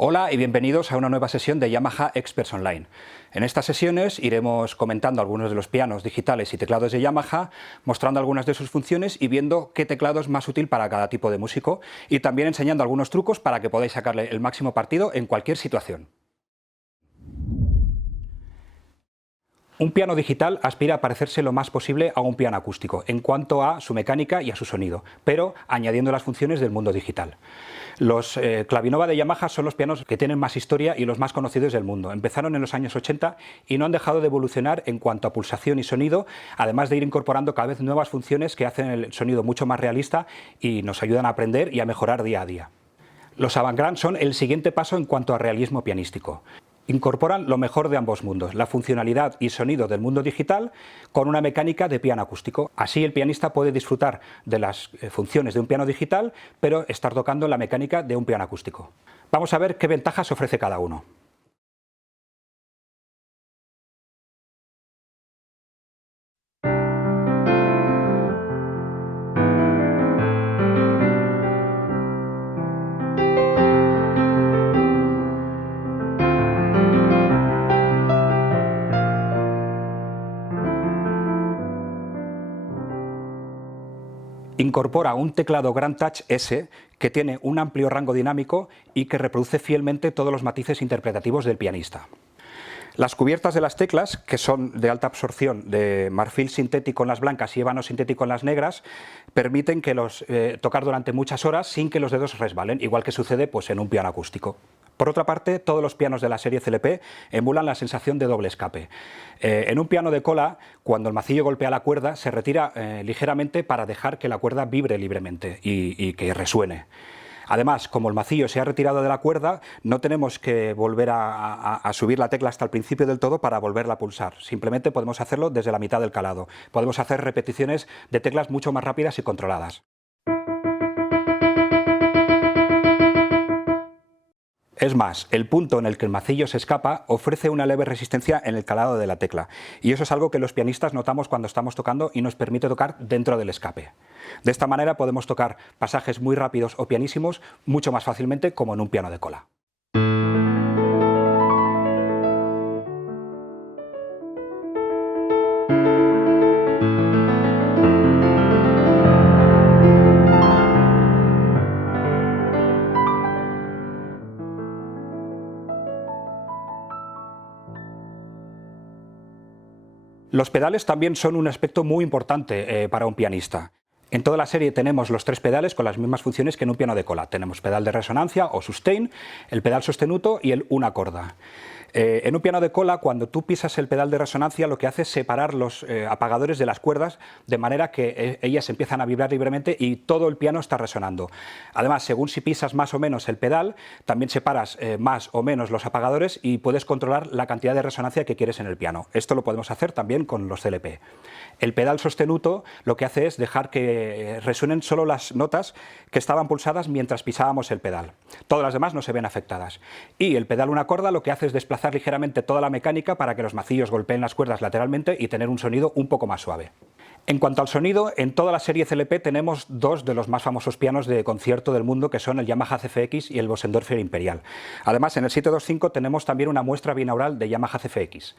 Hola y bienvenidos a una nueva sesión de Yamaha Experts Online. En estas sesiones iremos comentando algunos de los pianos digitales y teclados de Yamaha, mostrando algunas de sus funciones y viendo qué teclado es más útil para cada tipo de músico, y también enseñando algunos trucos para que podáis sacarle el máximo partido en cualquier situación. Un piano digital aspira a parecerse lo más posible a un piano acústico en cuanto a su mecánica y a su sonido, pero añadiendo las funciones del mundo digital. Los Clavinova de Yamaha son los pianos que tienen más historia y los más conocidos del mundo. Empezaron en los años 80 y no han dejado de evolucionar en cuanto a pulsación y sonido, además de ir incorporando cada vez nuevas funciones que hacen el sonido mucho más realista y nos ayudan a aprender y a mejorar día a día. Los Avantgrande son el siguiente paso en cuanto a realismo pianístico. Incorporan lo mejor de ambos mundos, la funcionalidad y sonido del mundo digital con una mecánica de piano acústico. Así el pianista puede disfrutar de las funciones de un piano digital, pero estar tocando la mecánica de un piano acústico. Vamos a ver qué ventajas ofrece cada uno. Incorpora un teclado Grand Touch S que tiene un amplio rango dinámico y que reproduce fielmente todos los matices interpretativos del pianista. Las cubiertas de las teclas, que son de alta absorción de marfil sintético en las blancas y ébano sintético en las negras, permiten que tocar durante muchas horas sin que los dedos resbalen, igual que sucede pues, en un piano acústico. Por otra parte, todos los pianos de la serie CLP emulan la sensación de doble escape. En un piano de cola, cuando el macillo golpea la cuerda, se retira ligeramente para dejar que la cuerda vibre libremente y que resuene. Además, como el macillo se ha retirado de la cuerda, no tenemos que volver a subir la tecla hasta el principio del todo para volverla a pulsar. Simplemente podemos hacerlo desde la mitad del calado. Podemos hacer repeticiones de teclas mucho más rápidas y controladas. Es más, el punto en el que el macillo se escapa ofrece una leve resistencia en el calado de la tecla, y eso es algo que los pianistas notamos cuando estamos tocando y nos permite tocar dentro del escape. De esta manera podemos tocar pasajes muy rápidos o pianísimos mucho más fácilmente como en un piano de cola. Los pedales también son un aspecto muy importante para un pianista. En toda la serie tenemos los tres pedales con las mismas funciones que en un piano de cola. Tenemos pedal de resonancia o sustain, el pedal sostenuto y el una corda. En un piano de cola, cuando tú pisas el pedal de resonancia, lo que hace es separar los apagadores de las cuerdas, de manera que ellas empiezan a vibrar libremente y todo el piano está resonando. Además, según si pisas más o menos el pedal, también separas más o menos los apagadores y puedes controlar la cantidad de resonancia que quieres en el piano. Esto lo podemos hacer también con los CLP. El pedal sostenuto lo que hace es dejar que resuenen solo las notas que estaban pulsadas mientras pisábamos el pedal. Todas las demás no se ven afectadas. Y el pedal una corda lo que hace es desplazar ligeramente toda la mecánica para que los macillos golpeen las cuerdas lateralmente y tener un sonido un poco más suave. En cuanto al sonido, en toda la serie CLP tenemos dos de los más famosos pianos de concierto del mundo, que son el Yamaha CFX y el Bösendorfer Imperial. Además, en el 725 tenemos también una muestra binaural de Yamaha CFX.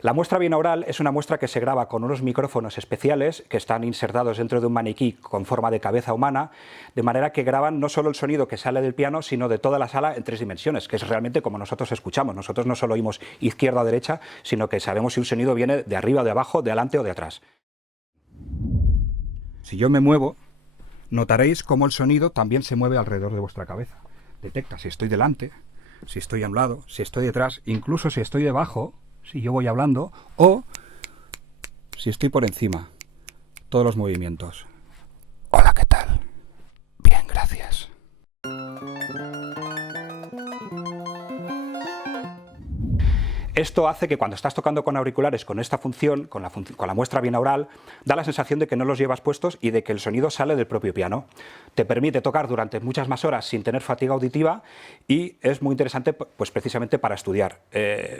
La muestra binaural es una muestra que se graba con unos micrófonos especiales que están insertados dentro de un maniquí con forma de cabeza humana, de manera que graban no solo el sonido que sale del piano, sino de toda la sala en 3 dimensiones, que es realmente como nosotros escuchamos. Nosotros no solo oímos izquierda o derecha, sino que sabemos si un sonido viene de arriba o de abajo, de adelante o de atrás. Si yo me muevo, notaréis cómo el sonido también se mueve alrededor de vuestra cabeza. Detecta si estoy delante, si estoy a un lado, si estoy detrás, incluso si estoy debajo, si yo voy hablando, o si estoy por encima. Todos los movimientos. Hola, ¿qué tal? Bien, gracias. Esto hace que cuando estás tocando con auriculares con esta función, con la muestra binaural, da la sensación de que no los llevas puestos y de que el sonido sale del propio piano. Te permite tocar durante muchas más horas sin tener fatiga auditiva y es muy interesante pues, precisamente para estudiar.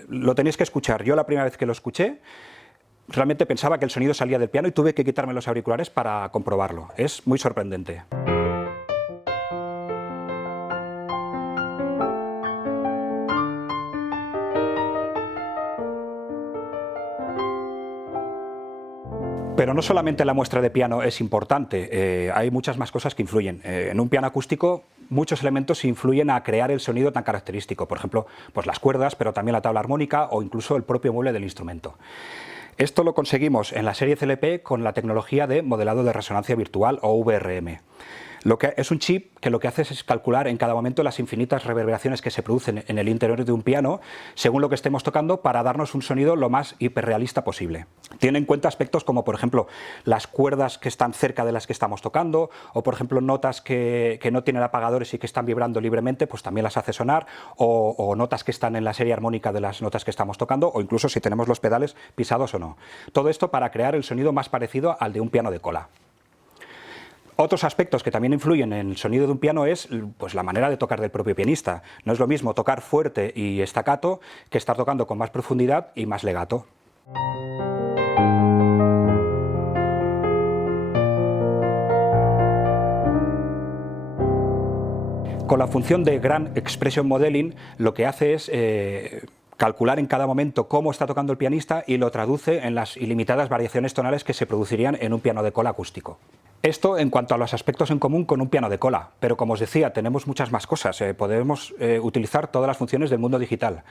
Lo tenéis que escuchar. Yo la primera vez que lo escuché, realmente pensaba que el sonido salía del piano y tuve que quitarme los auriculares para comprobarlo. Es muy sorprendente. Pero no solamente la muestra de piano es importante, hay muchas más cosas que influyen. En un piano acústico muchos elementos influyen a crear el sonido tan característico, por ejemplo, pues las cuerdas, pero también la tabla armónica o incluso el propio mueble del instrumento. Esto lo conseguimos en la serie CLP con la tecnología de modelado de resonancia virtual o VRM. Lo que es un chip que lo que hace es calcular en cada momento las infinitas reverberaciones que se producen en el interior de un piano según lo que estemos tocando para darnos un sonido lo más hiperrealista posible. Tiene en cuenta aspectos como, por ejemplo, las cuerdas que están cerca de las que estamos tocando o, por ejemplo, notas que no tienen apagadores y que están vibrando libremente, pues también las hace sonar, o notas que están en la serie armónica de las notas que estamos tocando, o incluso si tenemos los pedales pisados o no. Todo esto para crear el sonido más parecido al de un piano de cola. Otros aspectos que también influyen en el sonido de un piano es pues, la manera de tocar del propio pianista. No es lo mismo tocar fuerte y staccato que estar tocando con más profundidad y más legato. Con la función de Grand Expression Modeling lo que hace es calcular en cada momento cómo está tocando el pianista y lo traduce en las ilimitadas variaciones tonales que se producirían en un piano de cola acústico. Esto en cuanto a los aspectos en común con un piano de cola, pero como os decía, tenemos muchas más cosas. Podemos utilizar todas las funciones del mundo digital.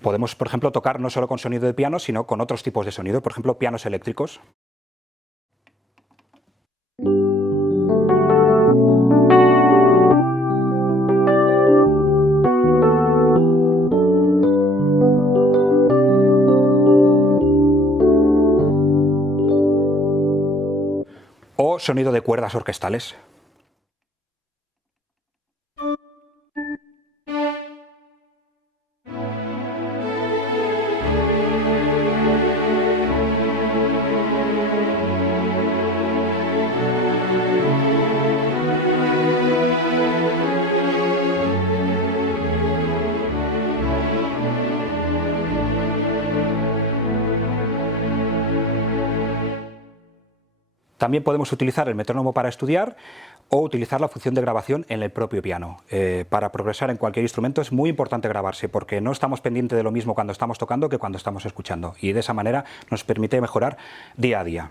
Podemos, por ejemplo, tocar no solo con sonido de piano, sino con otros tipos de sonido, por ejemplo, pianos eléctricos. O sonido de cuerdas orquestales. También podemos utilizar el metrónomo para estudiar o utilizar la función de grabación en el propio piano. Para progresar en cualquier instrumento es muy importante grabarse porque no estamos pendientes de lo mismo cuando estamos tocando que cuando estamos escuchando, y de esa manera nos permite mejorar día a día.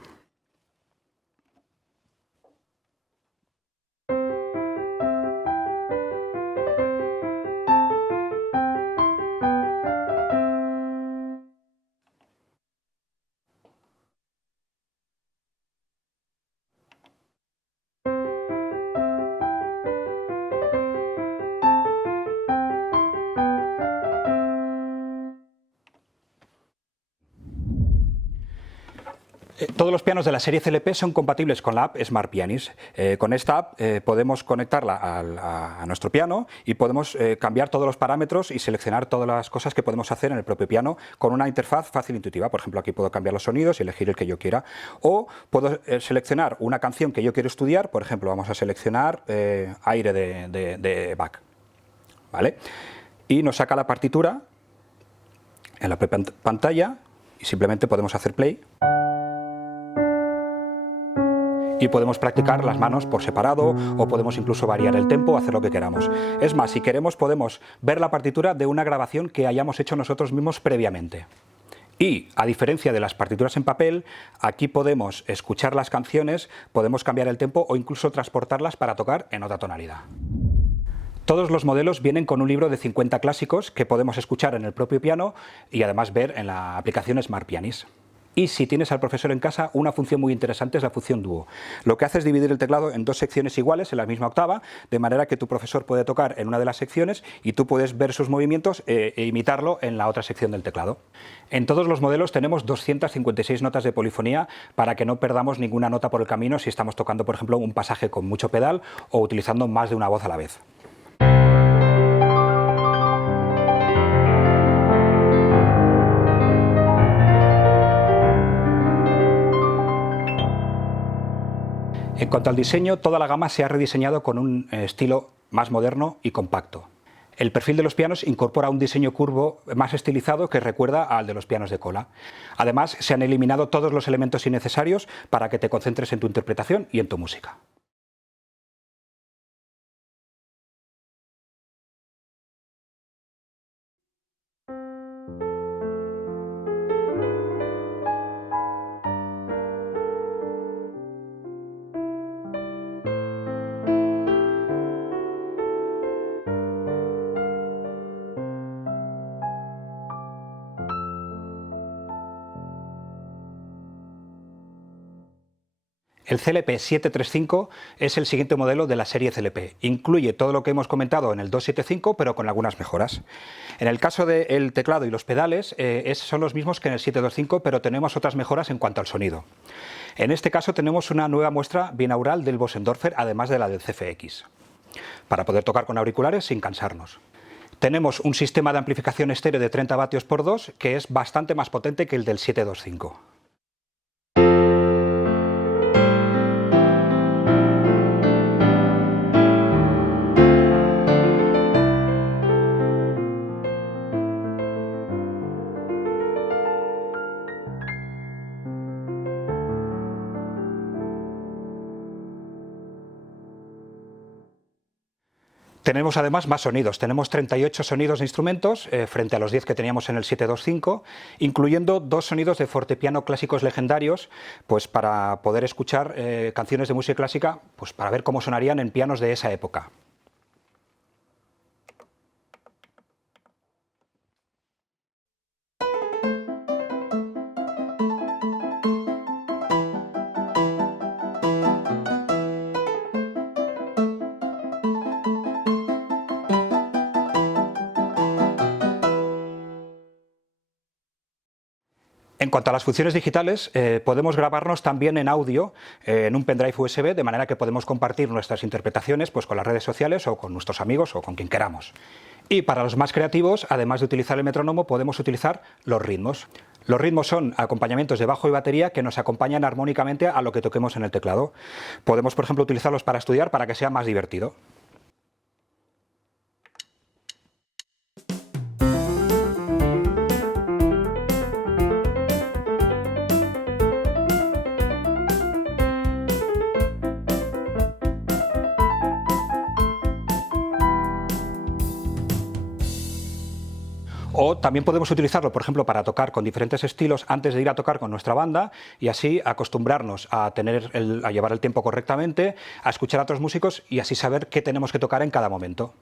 Todos los pianos de la serie CLP son compatibles con la app Smart Pianist. Con esta app podemos conectarla a nuestro piano y podemos cambiar todos los parámetros y seleccionar todas las cosas que podemos hacer en el propio piano con una interfaz fácil e intuitiva. Por ejemplo, aquí puedo cambiar los sonidos y elegir el que yo quiera. O puedo seleccionar una canción que yo quiero estudiar. Por ejemplo, vamos a seleccionar Aire de Bach. ¿Vale? Y nos saca la partitura en la propia pantalla y simplemente podemos hacer play. Y podemos practicar las manos por separado o podemos incluso variar el tempo, hacer lo que queramos. Es más, si queremos podemos ver la partitura de una grabación que hayamos hecho nosotros mismos previamente. Y, a diferencia de las partituras en papel, aquí podemos escuchar las canciones, podemos cambiar el tempo o incluso transportarlas para tocar en otra tonalidad. Todos los modelos vienen con un libro de 50 clásicos que podemos escuchar en el propio piano y además ver en la aplicación Smart Pianist. Y si tienes al profesor en casa, una función muy interesante es la función dúo. Lo que hace es dividir el teclado en dos secciones iguales en la misma octava, de manera que tu profesor puede tocar en una de las secciones y tú puedes ver sus movimientos e imitarlo en la otra sección del teclado. En todos los modelos tenemos 256 notas de polifonía para que no perdamos ninguna nota por el camino si estamos tocando, por ejemplo, un pasaje con mucho pedal o utilizando más de una voz a la vez. En cuanto al diseño, toda la gama se ha rediseñado con un estilo más moderno y compacto. El perfil de los pianos incorpora un diseño curvo más estilizado que recuerda al de los pianos de cola. Además, se han eliminado todos los elementos innecesarios para que te concentres en tu interpretación y en tu música. El CLP 735 es el siguiente modelo de la serie CLP. Incluye todo lo que hemos comentado en el 275, pero con algunas mejoras. En el caso del teclado y los pedales, son los mismos que en el 725, pero tenemos otras mejoras en cuanto al sonido. En este caso tenemos una nueva muestra binaural del Bösendorfer, además de la del CFX, para poder tocar con auriculares sin cansarnos. Tenemos un sistema de amplificación estéreo de 30 vatios por 2, que es bastante más potente que el del 725. Tenemos además más sonidos, tenemos 38 sonidos de instrumentos frente a los 10 que teníamos en el 725, incluyendo 2 sonidos de fortepiano clásicos legendarios, pues para poder escuchar canciones de música clásica, pues para ver cómo sonarían en pianos de esa época. En cuanto a las funciones digitales, podemos grabarnos también en audio en un pendrive USB, de manera que podemos compartir nuestras interpretaciones pues, con las redes sociales o con nuestros amigos o con quien queramos. Y para los más creativos, además de utilizar el metrónomo, podemos utilizar los ritmos. Los ritmos son acompañamientos de bajo y batería que nos acompañan armónicamente a lo que toquemos en el teclado. Podemos, por ejemplo, utilizarlos para estudiar para que sea más divertido. O también podemos utilizarlo, por ejemplo, para tocar con diferentes estilos antes de ir a tocar con nuestra banda y así acostumbrarnos a llevar el tiempo correctamente, a escuchar a otros músicos y así saber qué tenemos que tocar en cada momento.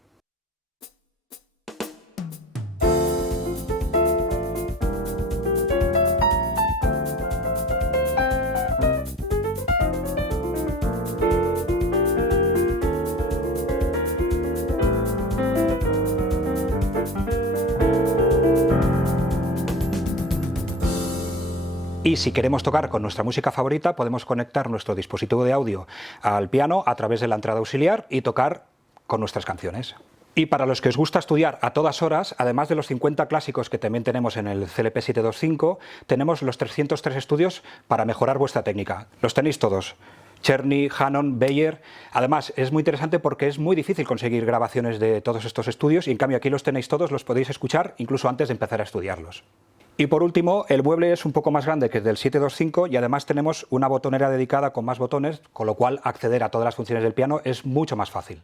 Y si queremos tocar con nuestra música favorita, podemos conectar nuestro dispositivo de audio al piano a través de la entrada auxiliar y tocar con nuestras canciones. Y para los que os gusta estudiar a todas horas, además de los 50 clásicos que también tenemos en el CLP 725, tenemos los 303 estudios para mejorar vuestra técnica. Los tenéis todos. Czerny, Hanon, Beyer. Además, es muy interesante porque es muy difícil conseguir grabaciones de todos estos estudios y en cambio aquí los tenéis todos, los podéis escuchar incluso antes de empezar a estudiarlos. Y por último, el mueble es un poco más grande que el del 725 y además tenemos una botonera dedicada con más botones, con lo cual acceder a todas las funciones del piano es mucho más fácil.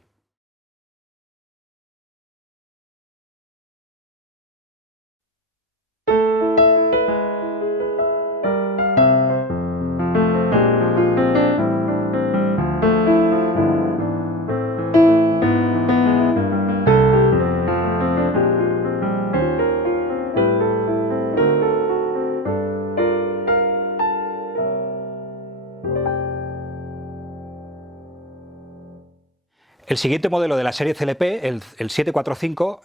El siguiente modelo de la serie CLP, el 745,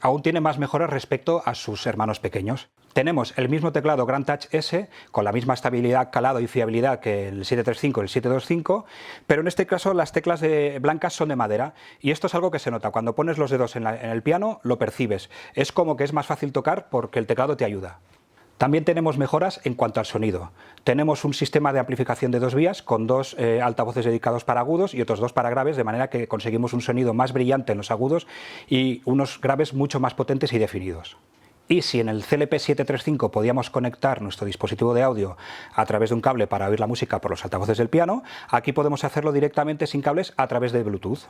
aún tiene más mejoras respecto a sus hermanos pequeños. Tenemos el mismo teclado Grand Touch S, con la misma estabilidad, calado y fiabilidad que el 735 y el 725, pero en este caso las teclas blancas son de madera, y esto es algo que se nota. Cuando pones los dedos en el piano, lo percibes. Es como que es más fácil tocar porque el teclado te ayuda. También tenemos mejoras en cuanto al sonido. Tenemos un sistema de amplificación de 2 vías con 2 altavoces dedicados para agudos y otros 2 para graves, de manera que conseguimos un sonido más brillante en los agudos y unos graves mucho más potentes y definidos. Y si en el CLP 735 podíamos conectar nuestro dispositivo de audio a través de un cable para oír la música por los altavoces del piano, aquí podemos hacerlo directamente sin cables a través de Bluetooth.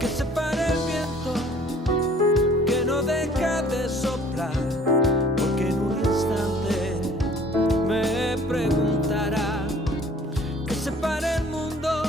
Que se hablar, porque en un instante me preguntará qué separa el mundo.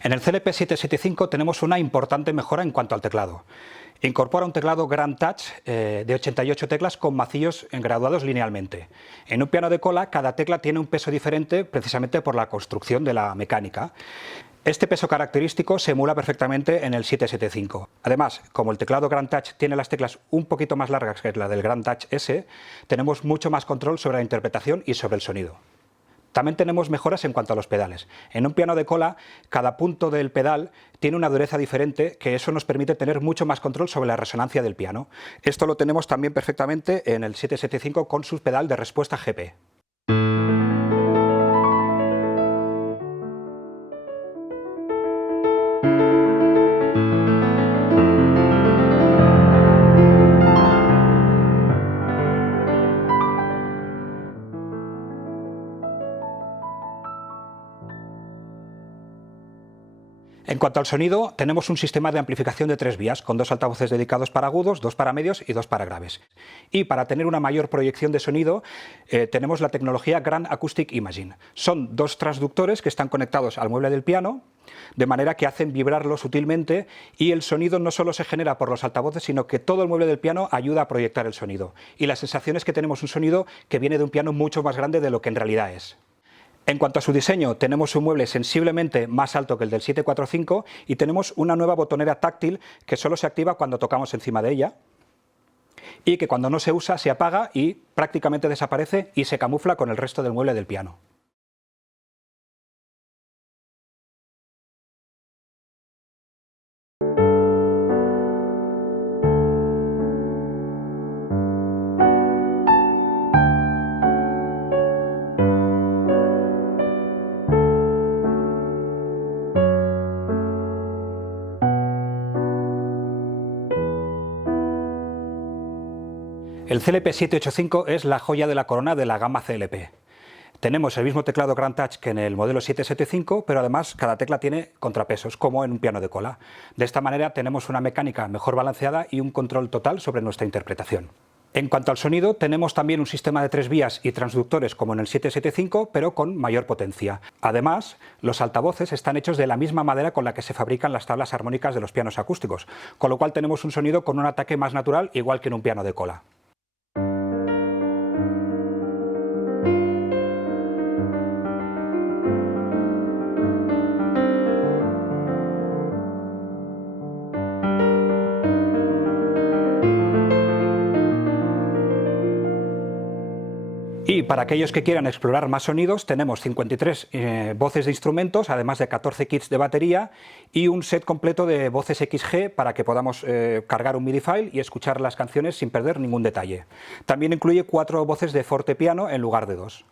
En el CLP 775 tenemos una importante mejora en cuanto al teclado. Incorpora un teclado Grand Touch de 88 teclas con macillos graduados linealmente. En un piano de cola, cada tecla tiene un peso diferente precisamente por la construcción de la mecánica. Este peso característico se emula perfectamente en el 775. Además, como el teclado Grand Touch tiene las teclas un poquito más largas que la del Grand Touch S, tenemos mucho más control sobre la interpretación y sobre el sonido. También tenemos mejoras en cuanto a los pedales. En un piano de cola, cada punto del pedal tiene una dureza diferente, que eso nos permite tener mucho más control sobre la resonancia del piano. Esto lo tenemos también perfectamente en el 775 con su pedal de respuesta GP. En cuanto al sonido, tenemos un sistema de amplificación de 3 vías, con 2 altavoces dedicados para agudos, 2 para medios y 2 para graves. Y para tener una mayor proyección de sonido, tenemos la tecnología Grand Acoustic Imaging. Son 2 transductores que están conectados al mueble del piano, de manera que hacen vibrarlo sutilmente, y el sonido no solo se genera por los altavoces, sino que todo el mueble del piano ayuda a proyectar el sonido. Y la sensación es que tenemos un sonido que viene de un piano mucho más grande de lo que en realidad es. En cuanto a su diseño, tenemos un mueble sensiblemente más alto que el del 745 y tenemos una nueva botonera táctil que solo se activa cuando tocamos encima de ella y que cuando no se usa se apaga y prácticamente desaparece y se camufla con el resto del mueble del piano. El CLP 785 es la joya de la corona de la gama CLP. Tenemos el mismo teclado Grand Touch que en el modelo 775, pero además cada tecla tiene contrapesos, como en un piano de cola. De esta manera tenemos una mecánica mejor balanceada y un control total sobre nuestra interpretación. En cuanto al sonido, tenemos también un sistema de 3 vías y transductores como en el 775, pero con mayor potencia. Además, los altavoces están hechos de la misma madera con la que se fabrican las tablas armónicas de los pianos acústicos, con lo cual tenemos un sonido con un ataque más natural, igual que en un piano de cola. Y para aquellos que quieran explorar más sonidos, tenemos 53 voces de instrumentos, además de 14 kits de batería y un set completo de voces XG para que podamos cargar un MIDI file y escuchar las canciones sin perder ningún detalle. También incluye 4 voces de fortepiano en lugar de 2.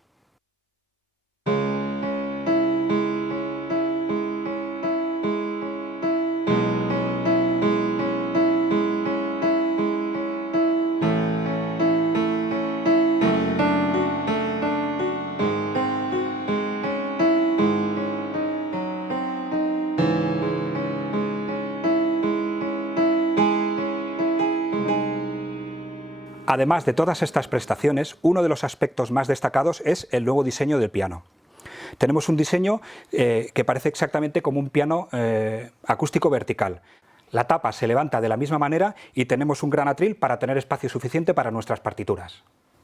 Además de todas estas prestaciones, uno de los aspectos más destacados es el nuevo diseño del piano. Tenemos un diseño que parece exactamente como un piano acústico vertical. La tapa se levanta de la misma manera y tenemos un gran atril para tener espacio suficiente para nuestras partituras.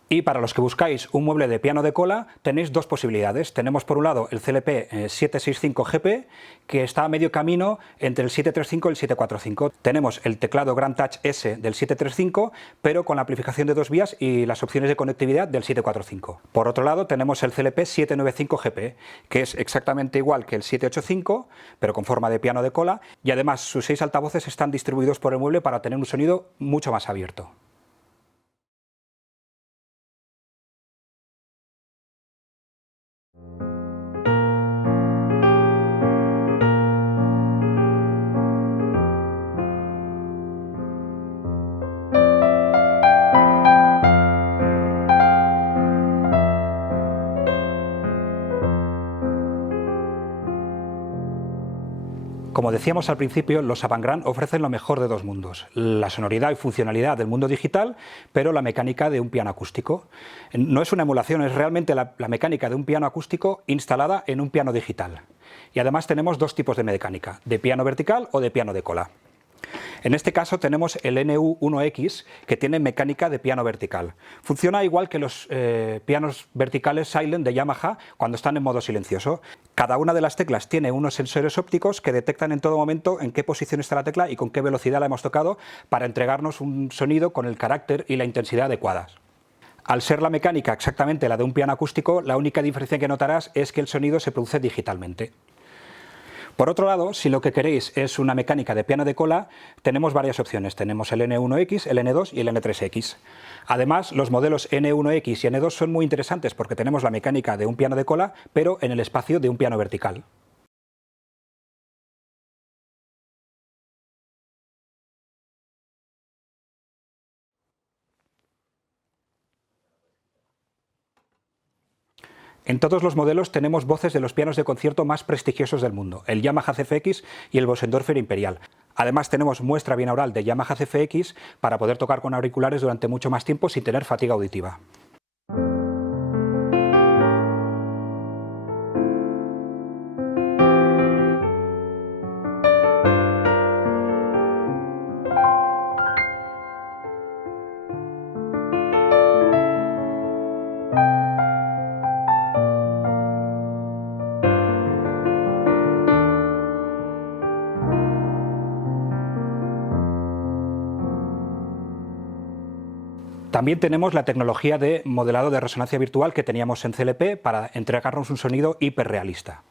Y para los que buscáis un mueble de piano de cola, tenéis 2 posibilidades. Tenemos por un lado el CLP 765 GP, que está a medio camino entre el 735 y el 745. Tenemos el teclado Grand Touch S del 735, pero con la amplificación de 2 vías y las opciones de conectividad del 745. Por otro lado, tenemos el CLP 795 GP, que es exactamente igual que el 785, pero con forma de piano de cola, y además sus 6 altavoces están distribuidos por el mueble para tener un sonido mucho más abierto. Como decíamos al principio, los Avantgrande ofrecen lo mejor de dos mundos, la sonoridad y funcionalidad del mundo digital, pero la mecánica de un piano acústico. No es una emulación, es realmente la mecánica de un piano acústico instalada en un piano digital. Y además tenemos dos tipos de mecánica, de piano vertical o de piano de cola. En este caso tenemos el NU1X, que tiene mecánica de piano vertical. Funciona igual que los pianos verticales Silent de Yamaha cuando están en modo silencioso. Cada una de las teclas tiene unos sensores ópticos que detectan en todo momento en qué posición está la tecla y con qué velocidad la hemos tocado para entregarnos un sonido con el carácter y la intensidad adecuadas. Al ser la mecánica exactamente la de un piano acústico, la única diferencia que notarás es que el sonido se produce digitalmente. Por otro lado, si lo que queréis es una mecánica de piano de cola, tenemos varias opciones. Tenemos el N1X, el N2 y el N3X. Además, los modelos N1X y N2 son muy interesantes porque tenemos la mecánica de un piano de cola, pero en el espacio de un piano vertical. En todos los modelos tenemos voces de los pianos de concierto más prestigiosos del mundo, el Yamaha CFX y el Bösendorfer Imperial. Además tenemos muestra binaural de Yamaha CFX para poder tocar con auriculares durante mucho más tiempo sin tener fatiga auditiva. También tenemos la tecnología de modelado de resonancia virtual que teníamos en CLP para entregarnos un sonido hiperrealista.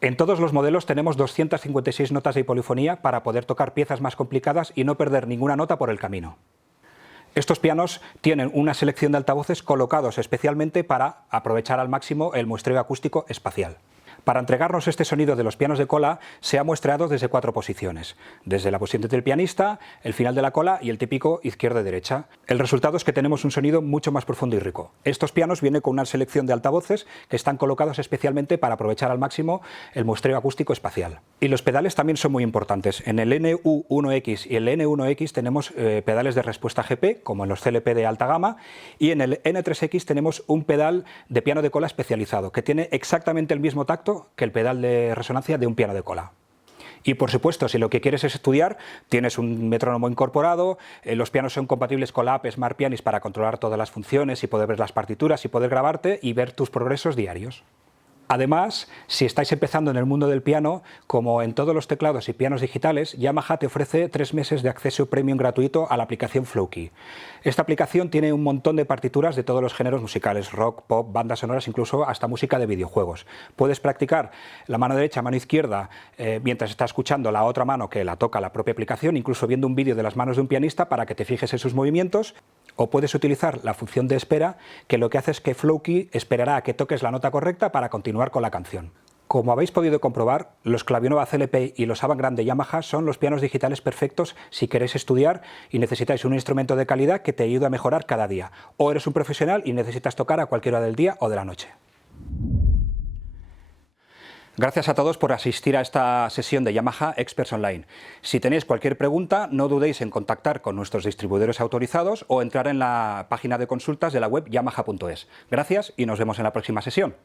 En todos los modelos tenemos 256 notas de polifonía para poder tocar piezas más complicadas y no perder ninguna nota por el camino. Estos pianos tienen una selección de altavoces colocados especialmente para aprovechar al máximo el muestreo acústico espacial. Para entregarnos este sonido de los pianos de cola se ha muestreado desde 4 posiciones, desde la posición del pianista, el final de la cola y el típico izquierda-derecha. El resultado es que tenemos un sonido mucho más profundo y rico. Estos pianos vienen con una selección de altavoces que están colocados especialmente para aprovechar al máximo el muestreo acústico espacial. Y los pedales también son muy importantes. En el NU1X y el N1X tenemos pedales de respuesta GP, como en los CLP de alta gama, y en el N3X tenemos un pedal de piano de cola especializado, que tiene exactamente el mismo tacto que el pedal de resonancia de un piano de cola. Y por supuesto, si lo que quieres es estudiar, tienes un metrónomo incorporado, los pianos son compatibles con la app Smart Pianist para controlar todas las funciones y poder ver las partituras y poder grabarte y ver tus progresos diarios. Además, si estáis empezando en el mundo del piano, como en todos los teclados y pianos digitales, Yamaha te ofrece 3 meses de acceso premium gratuito a la aplicación Flowkey. Esta aplicación tiene un montón de partituras de todos los géneros musicales, rock, pop, bandas sonoras, incluso hasta música de videojuegos. Puedes practicar la mano derecha, mano izquierda, mientras estás escuchando la otra mano que la toca la propia aplicación, incluso viendo un vídeo de las manos de un pianista para que te fijes en sus movimientos. O puedes utilizar la función de espera, que lo que hace es que Flowkey esperará a que toques la nota correcta para continuar con la canción. Como habéis podido comprobar, los Clavinova CLP y los Avantgrande de Yamaha son los pianos digitales perfectos si queréis estudiar y necesitáis un instrumento de calidad que te ayude a mejorar cada día. O eres un profesional y necesitas tocar a cualquier hora del día o de la noche. Gracias a todos por asistir a esta sesión de Yamaha Experts Online. Si tenéis cualquier pregunta, no dudéis en contactar con nuestros distribuidores autorizados o entrar en la página de consultas de la web yamaha.es. Gracias y nos vemos en la próxima sesión.